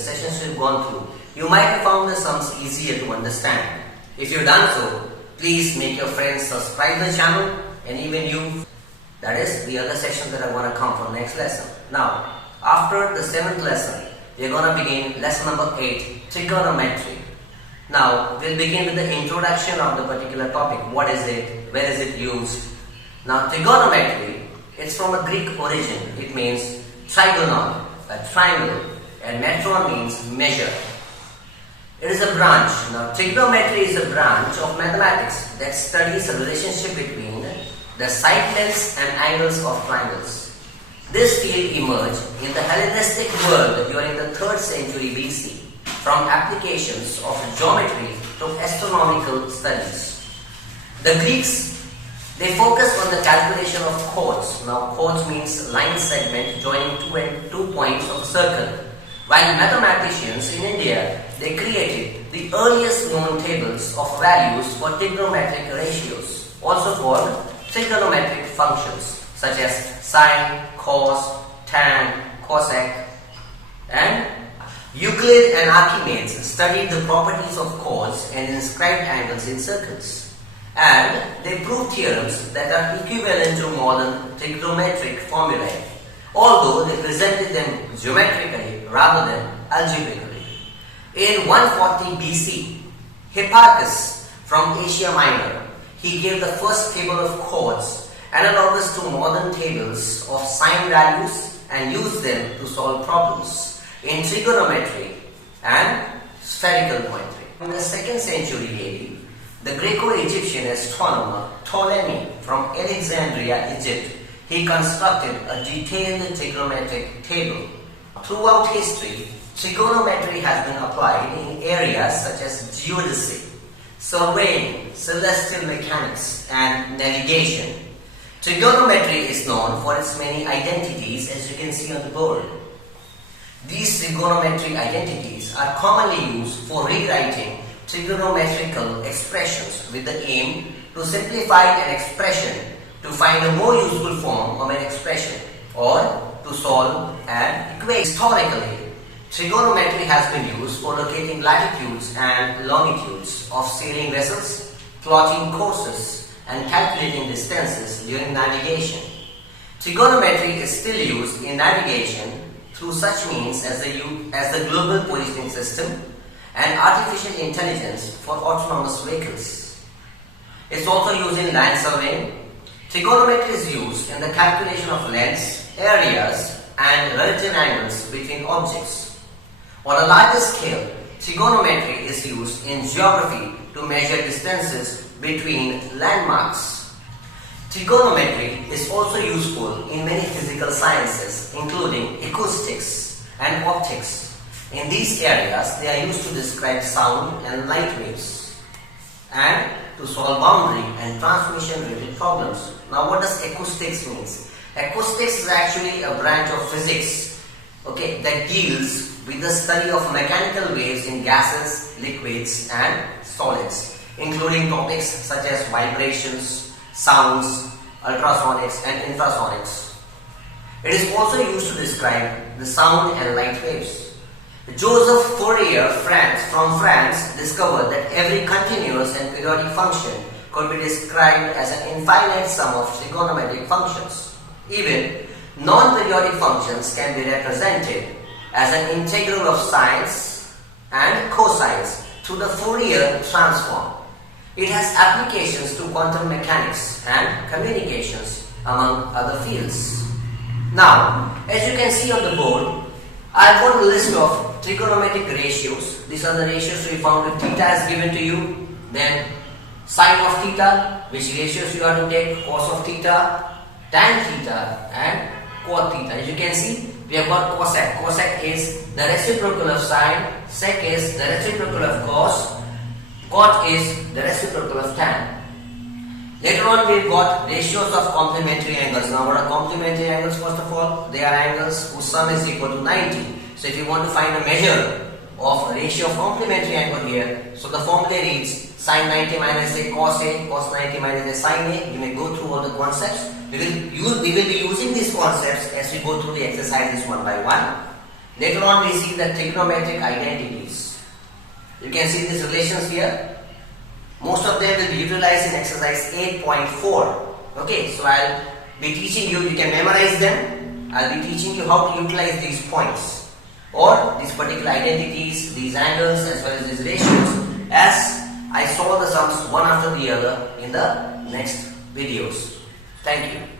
sessions we've gone through, you might have found the sums easier to understand. If you've done so, please make your friends subscribe the channel, and even you. That is the other section that I want to come from next lesson. Now, after the 7th lesson, we are going to begin lesson number 8, trigonometry. Now, we'll begin with the introduction of the particular topic. What is it? Where is it used? Now, trigonometry, it's from a Greek origin. It means trigonon, a triangle, and metron means measure. It is a branch. Now, trigonometry is a branch of mathematics that studies the relationship between the side lengths and angles of triangles. This field emerged in the Hellenistic world during the 3rd century BC from applications of geometry to astronomical studies. The Greeks, they focused on the calculation of chords. Now, chords means line segment joining two points of a circle. While mathematicians in India, they created the earliest known tables of values for trigonometric ratios, also called trigonometric functions such as sine, cos, tan, cosec. And Euclid and Archimedes studied the properties of chords and inscribed angles in circles. And they proved theorems that are equivalent to modern trigonometric formulae, although they presented them geometrically rather than algebraically. In 140 BC, Hipparchus from Asia Minor, he gave the first table of chords analogous to modern tables of sine values and used them to solve problems in trigonometry and spherical geometry. In the 2nd century AD, the Greco-Egyptian astronomer Ptolemy from Alexandria, Egypt, he constructed a detailed trigonometric table. Throughout history, trigonometry has been applied in areas such as geodesy, surveying, celestial mechanics, and navigation. Trigonometry is known for its many identities, as you can see on the board. These trigonometric identities are commonly used for rewriting trigonometrical expressions with the aim to simplify an expression to find a more useful form of an expression or to solve an equation. Historically, trigonometry has been used for locating latitudes and longitudes of sailing vessels, plotting courses, and calculating distances during navigation. Trigonometry is still used in navigation through such means as the global positioning system and artificial intelligence for autonomous vehicles. It's also used in land surveying. Trigonometry is used in the calculation of lengths, areas, and relative angles between objects. On a larger scale, trigonometry is used in geography to measure distances between landmarks. Trigonometry is also useful in many physical sciences, including acoustics and optics. In these areas, they are used to describe sound and light waves and to solve boundary and transmission related problems. Now, what does acoustics mean? Acoustics is actually a branch of physics, that deals with the study of mechanical waves in gases, liquids, and solids, including topics such as vibrations, sounds, ultrasonics, and infrasonics. It is also used to describe the sound and light waves. Joseph Fourier from France discovered that every continuous and periodic function could be described as an infinite sum of trigonometric functions. Even non-periodic functions can be represented as an integral of sines and cosines through the Fourier transform. It has applications to quantum mechanics and communications, among other fields. Now, as you can see on the board, I've got a list of trigonometric ratios. These are the ratios we found if theta is given to you. Then sine of theta, which ratios you have to take, cos of theta, tan theta, and cot theta. As you can see, we have got cosec. Cosec is the reciprocal of sine, sec is the reciprocal of cos, cot is the reciprocal of tan. Later on, we've got ratios of complementary angles. Now, what are complementary angles? First of all, they are angles whose sum is equal to 90. So, if you want to find a measure of ratio of complementary angle here, so the formula reads sine 90 minus a cos 90 minus a sine a. You may go through all the concepts. We will be using these concepts as we go through the exercises one by one. Later on we see the trigonometric identities. You can see these relations here. Most of them will be utilized in exercise 8.4. Okay, so I'll be teaching you, you can memorize them. I'll be teaching you how to utilize these points or these particular identities, these angles as well as these ratios as I solve the sums one after the other in the next videos. Thank you.